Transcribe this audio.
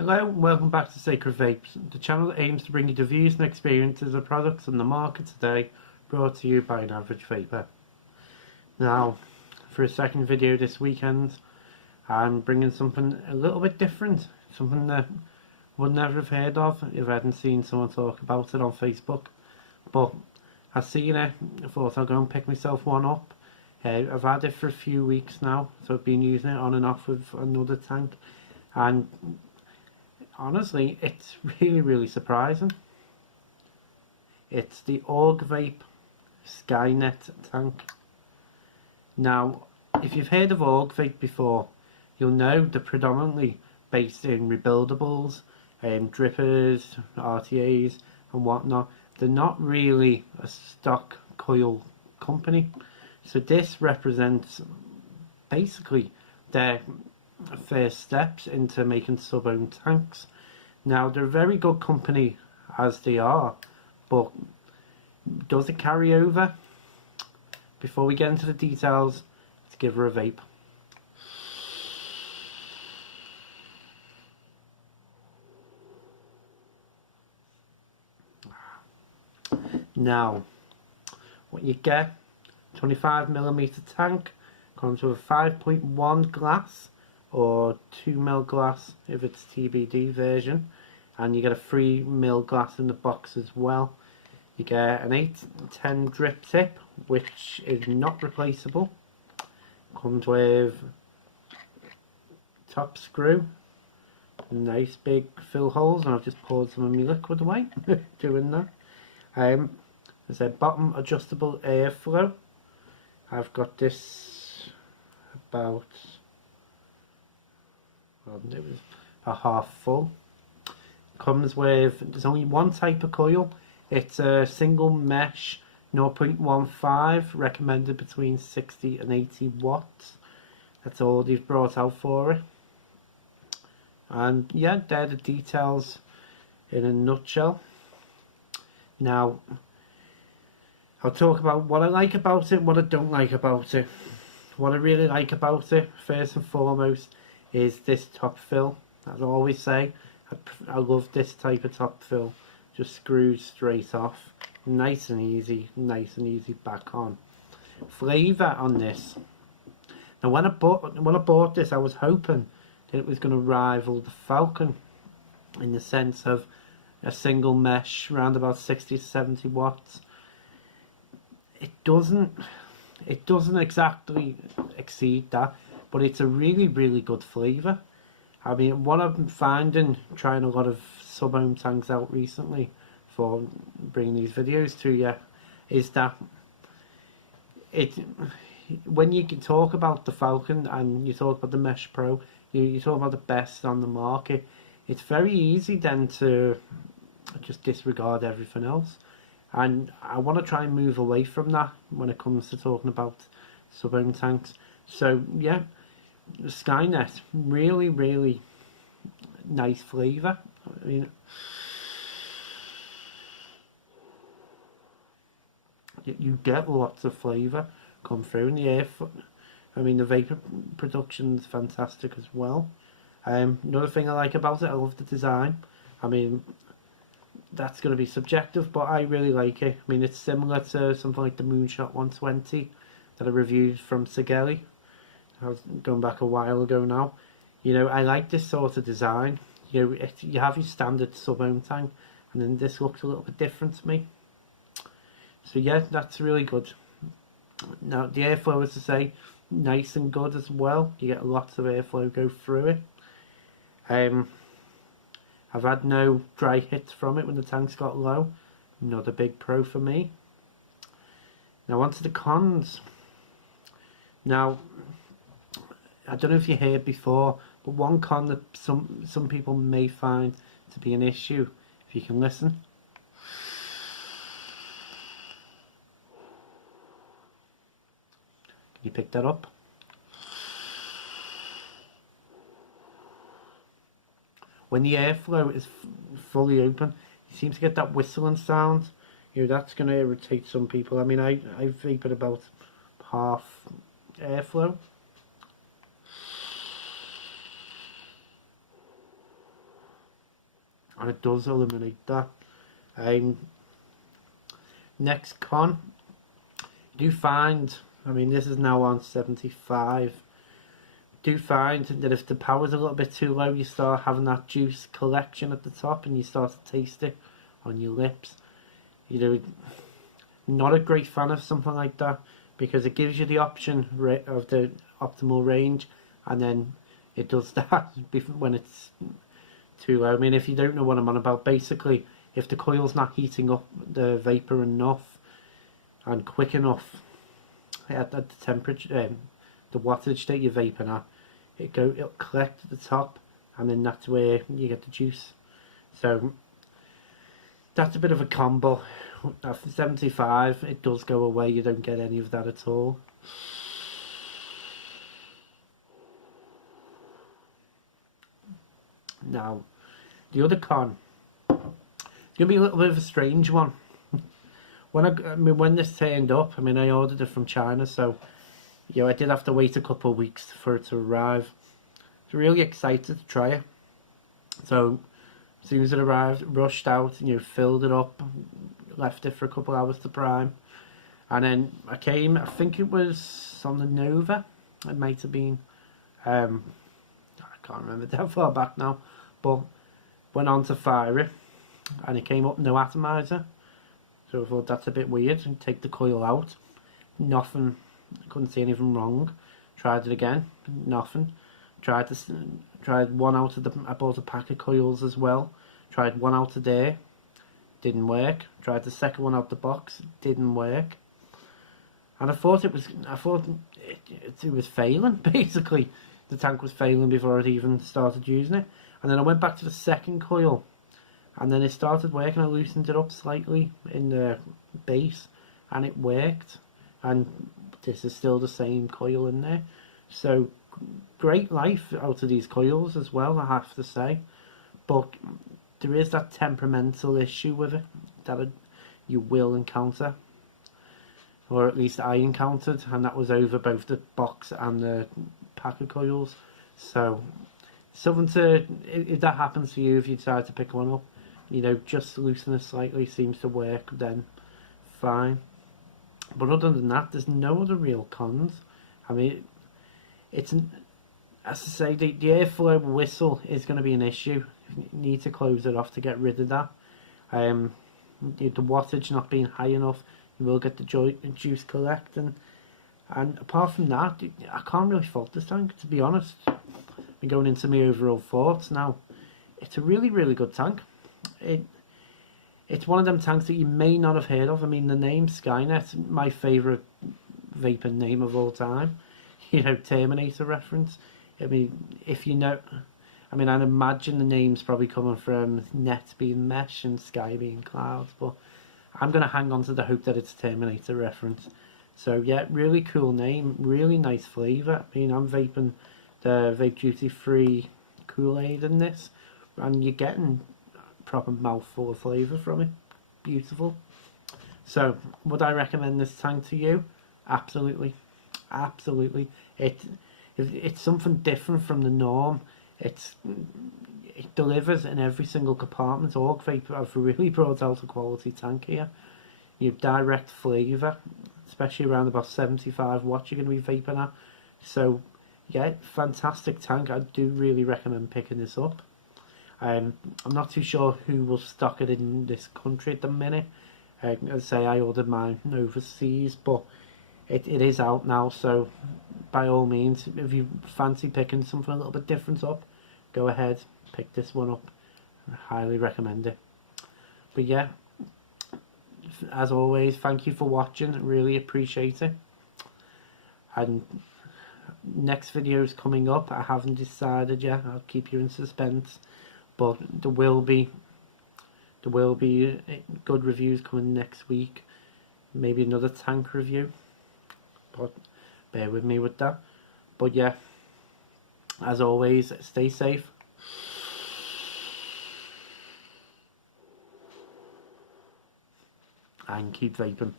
Hello and welcome back to Sacred Vapes, the channel that aims to bring you the views and experiences of products on the market today, brought to you by an average vapor. Now, for a second video this weekend, I'm bringing something a little bit different, something that I would never have heard of if I hadn't seen someone talk about it on Facebook. But I've seen it, I thought I'll go and pick myself one up. I've had it for a few weeks now, so I've been using it on and off with another tank, and honestly, it's really surprising. It's the Augvape Skynet tank. Now, if you've heard of Augvape before, you'll know they're predominantly based in rebuildables, drippers, RTAs and whatnot. They're not really a stock coil company. So this represents basically their first steps into making sub-ohm tanks. Now, they're a very good company as they are, but does it carry over? Before we get into the details, let's give her a vape. Now, what you get, 25mm tank, comes with a 5.1 glass or 2mm glass if it's TBD version, and you get a 3mm glass in the box as well. You get an 810 drip tip, which is not replaceable. Comes with top screw, nice big fill holes, and I've just poured some of my liquid away doing that. There's a bottom adjustable airflow. I've got this about, well, it was a half full. Comes with, there's only one type of coil. It's a single mesh 0.15, recommended between 60 and 80 watts. That's all they've brought out for it. And yeah, they're the details in a nutshell. Now, I'll talk about what I like about it, what I don't like about it. What I really like about it, first and foremost, is this top fill. As I always say, I love this type of top fill. Just screws straight off. Nice and easy back on. Flavour on this. Now when I bought this, I was hoping that it was going to rival the Falcon in the sense of a single mesh around about 60 to 70 watts. It doesn't exactly exceed that, but it's a really good flavour. I mean, what I've been finding trying a lot of sub-ohm tanks out recently for bringing these videos to you is that when you can talk about the Falcon and you talk about the Mesh Pro, you talk about the best on the market, it's very easy then to just disregard everything else. And I want to try and move away from that when it comes to talking about sub-ohm tanks. So yeah, the Skynet, really nice flavour. I mean, you get lots of flavour come through in the air. I mean, the vapour production is fantastic as well. Another thing I like about it, I love the design. I mean, that's going to be subjective, but I really like it. I mean, it's similar to something like the Moonshot 120 that I reviewed from Sigeli. I was going back a while ago now. You know, I like this sort of design. You know, you have your standard sub-ohm tank, and then this looks a little bit different to me. So yeah, that's really good. Now the airflow, as I say, nice and good as well. You get lots of airflow go through it. I've had no dry hits from it when the tank's got low. Another big pro for me. Now onto the cons. Now, I don't know if you heard before, but one con that some people may find to be an issue, if you can listen. Can you pick that up? When the airflow is fully open, you seem to get that whistling sound. You know, that's going to irritate some people. I mean, I vape at about half airflow. and it does eliminate that. Next con, you do find, I mean this is now on 75, do find that if the power's a little bit too low, you start having that juice collection at the top and you start to taste it on your lips. You know, not a great fan of something like that, because it gives you the option of the optimal range, and then it does that when it's too low. I mean, if you don't know what I'm on about, basically if the coil's not heating up the vapor enough and quick enough at the temperature, the wattage that you're vaping at, it'll collect at the top, and then that's where you get the juice. So that's a bit of a combo. After 75, it does go away. You don't get any of that at all. Now, the other con, it's gonna be a little bit of a strange one. When this turned up, I mean, I ordered it from China, so you know, I did have to wait a couple of weeks for it to arrive. I was really excited to try it. So as soon as it arrived, rushed out, you know, filled it up, left it for a couple of hours to prime, and then I came, I think it was on the Nova, it might have been, I can't remember that far back now, but went on to fire it, and it came up no atomizer. So I thought that's a bit weird, and take the coil out, nothing, couldn't see anything wrong. Tried it again, nothing. Tried one out of the, I bought a pack of coils as well, tried one out of there, didn't work. Tried the second one out the box, didn't work. And I thought it was failing, basically. The tank was failing before I'd even started using it. And then I went back to the second coil, and then it started working. I loosened it up slightly in the base, and it worked. And this is still the same coil in there. So great life out of these coils as well, I have to say. But there is that temperamental issue with it that you will encounter, or at least I encountered, and that was over both the box and the pack of coils. So something to, if that happens to you, if you decide to pick one up, you know, just loosen it slightly, seems to work, then fine. But other than that, there's no other real cons. I mean, it's, as I say, the airflow whistle is going to be an issue. You need to close it off to get rid of that. The wattage not being high enough, you will get the juice collecting. And apart from that, I can't really fault this tank, to be honest. I'm going into my overall thoughts now. It's a really, really good tank. It's one of them tanks that you may not have heard of. I mean, the name Skynet, my favourite vaping name of all time. You know, Terminator reference. I mean, if you know, I mean, I'd imagine the name's probably coming from net being mesh and sky being clouds, but I'm going to hang on to the hope that it's Terminator reference. So yeah, really cool name, really nice flavour. I mean, I'm vaping the Vape Duty Free Kool-Aid in this, and you're getting a proper mouthful of flavour from it. Beautiful. So, would I recommend this tank to you? Absolutely. Absolutely. It's something different from the norm. It delivers in every single compartment. Augvape have really brought out a quality tank here. You have direct flavour, especially around about 75 watts you're going to be vaping at. So yeah, fantastic tank. I do really recommend picking this up. I'm not too sure who will stock it in this country at the minute. As I say, I ordered mine overseas, but it is out now, so by all means, if you fancy picking something a little bit different up, go ahead, pick this one up. I highly recommend it. But yeah, as always, thank you for watching, really appreciate it. And next video is coming up. I haven't decided yet, I'll keep you in suspense, but there will be good reviews coming next week, maybe another tank review, but bear with me with that. But yeah, as always, stay safe and keep vaping.